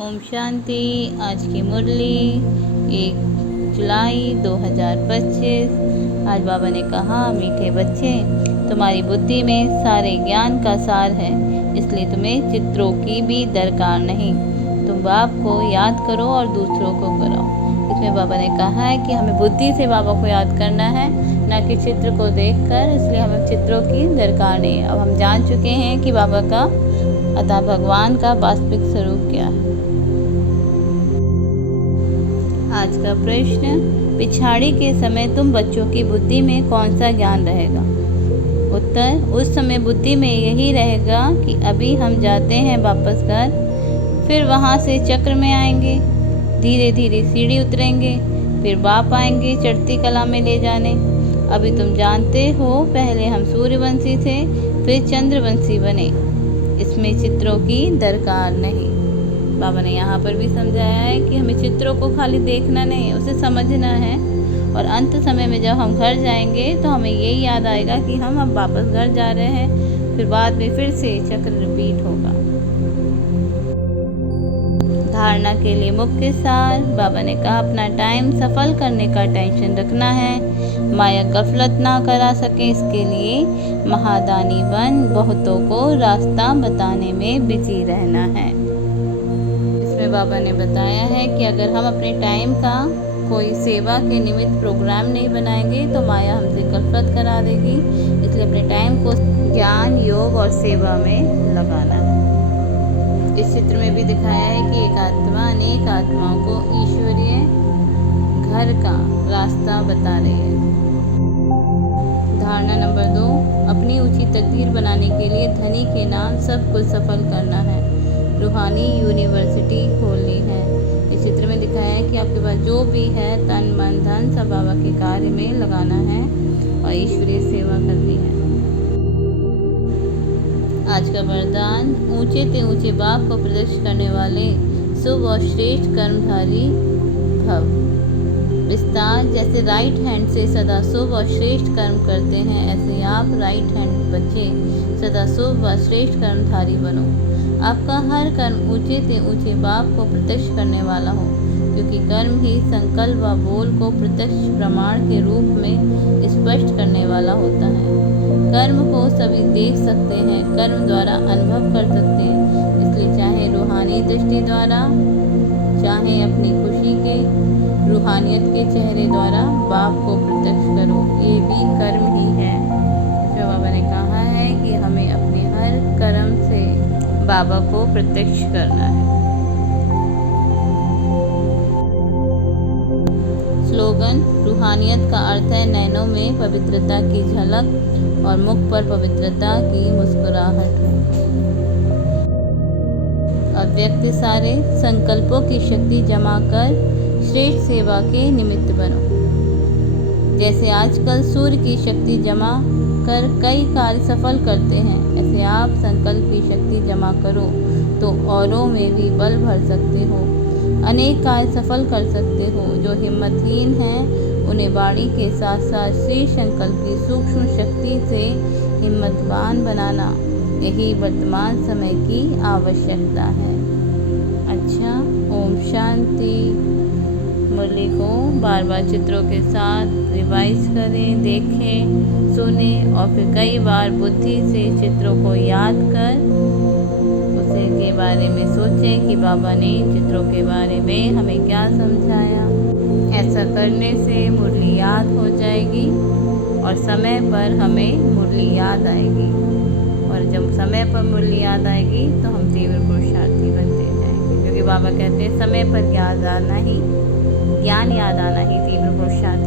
ओम शांति। आज की मुरली 1 जुलाई 2025। आज बाबा ने कहा, मीठे बच्चे, तुम्हारी बुद्धि में सारे ज्ञान का सार है, इसलिए तुम्हें चित्रों की भी दरकार नहीं। तुम बाप को याद करो और दूसरों को कराओ। इसमें बाबा ने कहा है कि हमें बुद्धि से बाबा को याद करना है, ना कि चित्र को देखकर। इसलिए हमें चित्रों की दरकार नहीं। अब हम जान चुके हैं कि बाबा का अतः भगवान का वास्तविक स्वरूप क्या है। आज का प्रश्न, पिछाड़ी के समय तुम बच्चों की बुद्धि में कौन सा ज्ञान रहेगा? उत्तर, उस समय बुद्धि में यही रहेगा कि अभी हम जाते हैं वापस घर, फिर वहाँ से चक्र में आएंगे, धीरे धीरे सीढ़ी उतरेंगे, फिर बाप आएंगे चढ़ती कला में ले जाने। अभी तुम जानते हो, पहले हम सूर्यवंशी थे, फिर चंद्रवंशी बने। इसमें चित्रों की दरकार नहीं। बाबा ने यहाँ पर भी समझाया है कि हमें चित्रों को खाली देखना नहीं, उसे समझना है। और अंत समय में जब हम घर जाएंगे तो हमें यही याद आएगा कि हम अब वापस घर जा रहे हैं, फिर बाद में फिर से चक्र रिपीट होगा। धारणा के लिए मुख्य सार, बाबा ने कहा, अपना टाइम सफल करने का टेंशन रखना है, माया गफलत ना करा सके, इसके लिए महादानी बन बहुतों को रास्ता बताने में बिजी रहना है। इसमें बाबा ने बताया है कि अगर हम अपने टाइम का कोई सेवा के निमित्त प्रोग्राम नहीं बनाएंगे तो माया हमसे गफलत करा देगी। इसलिए अपने टाइम को ज्ञान, योग और सेवा में लगाना है। इस चित्र में भी दिखाया है कि एक आत्मा अनेक आत्माओं को ईश्वरीय घर का रास्ता बता रही है। धारणा नंबर 2, अपनी ऊंची तकदीर बनाने के लिए धनी के नाम सब कुछ सफल करना है, रूहानी यूनिवर्सिटी खोलनी है। इस चित्र में दिखाया है कि आपके पास जो भी है, तन मन धन सब बाबा के कार्य में लगाना है और ईश्वरीय सेवा करनी है। आज का वरदान, ऊंचे ते ऊंचे बाप को प्रत्यक्ष करने वाले शुभ और श्रेष्ठ कर्मधारी भव। विस्तार, जैसे राइट हैंड से सदा शुभ और श्रेष्ठ कर्म करते हैं, ऐसे आप राइट हैंड बच्चे सदा शुभ व श्रेष्ठ कर्मधारी बनो। आपका हर कर्म ऊंचे से ऊंचे बाप को प्रत्यक्ष करने वाला हो, क्योंकि कर्म ही संकल्प व बोल को प्रत्यक्ष प्रमाण के रूप में स्पष्ट करने वाला होता है। कर्म को सभी देख सकते हैं, कर्म द्वारा अनुभव कर सकते हैं। इसलिए चाहे रूहानी दृष्टि द्वारा, चाहे अपनी खुशी के रूहानियत के चेहरे द्वारा बाप को प्रत्यक्ष करो, ये भी कर्म ही है। इसमें बाबा ने कहा है कि हमें अपने हर कर्म से बाबा को प्रत्यक्ष करना है। स्लोगन, रूहानियत का अर्थ है नैनों में पवित्रता की झलक और मुख पर पवित्रता की मुस्कुराहट। अव्यक्त सारे संकल्पों की शक्ति जमा कर श्रेष्ठ सेवा के निमित्त बनो। जैसे आजकल सूर्य की शक्ति जमा कर कई कार्य सफल करते हैं, ऐसे आप संकल्प की शक्ति जमा करो तो औरों में भी बल भर सकते हो, अनेक कार्य सफल कर सकते हो। जो हिम्मतहीन हैं उन्हें वाणी के साथ साथ श्री संकल्प की सूक्ष्म शक्ति से हिम्मतवान बनाना, यही वर्तमान समय की आवश्यकता है। अच्छा, ओम शांति। मुरली को बार बार चित्रों के साथ रिवाइज करें, देखें, सुने और फिर कई बार बुद्धि से चित्रों को याद कर उसे के बारे में सोचें कि बाबा ने चित्रों के बारे में हमें क्या समझाया। ऐसा करने से मुरली याद हो जाएगी और समय पर हमें मुरली याद आएगी। और जब समय पर मुरली याद आएगी तो हम तीव्र पुरुषार्थी बनते जाएंगे, क्योंकि बाबा कहते हैं समय पर ज्ञान याद आना ही तीव्र पुरुषार्थ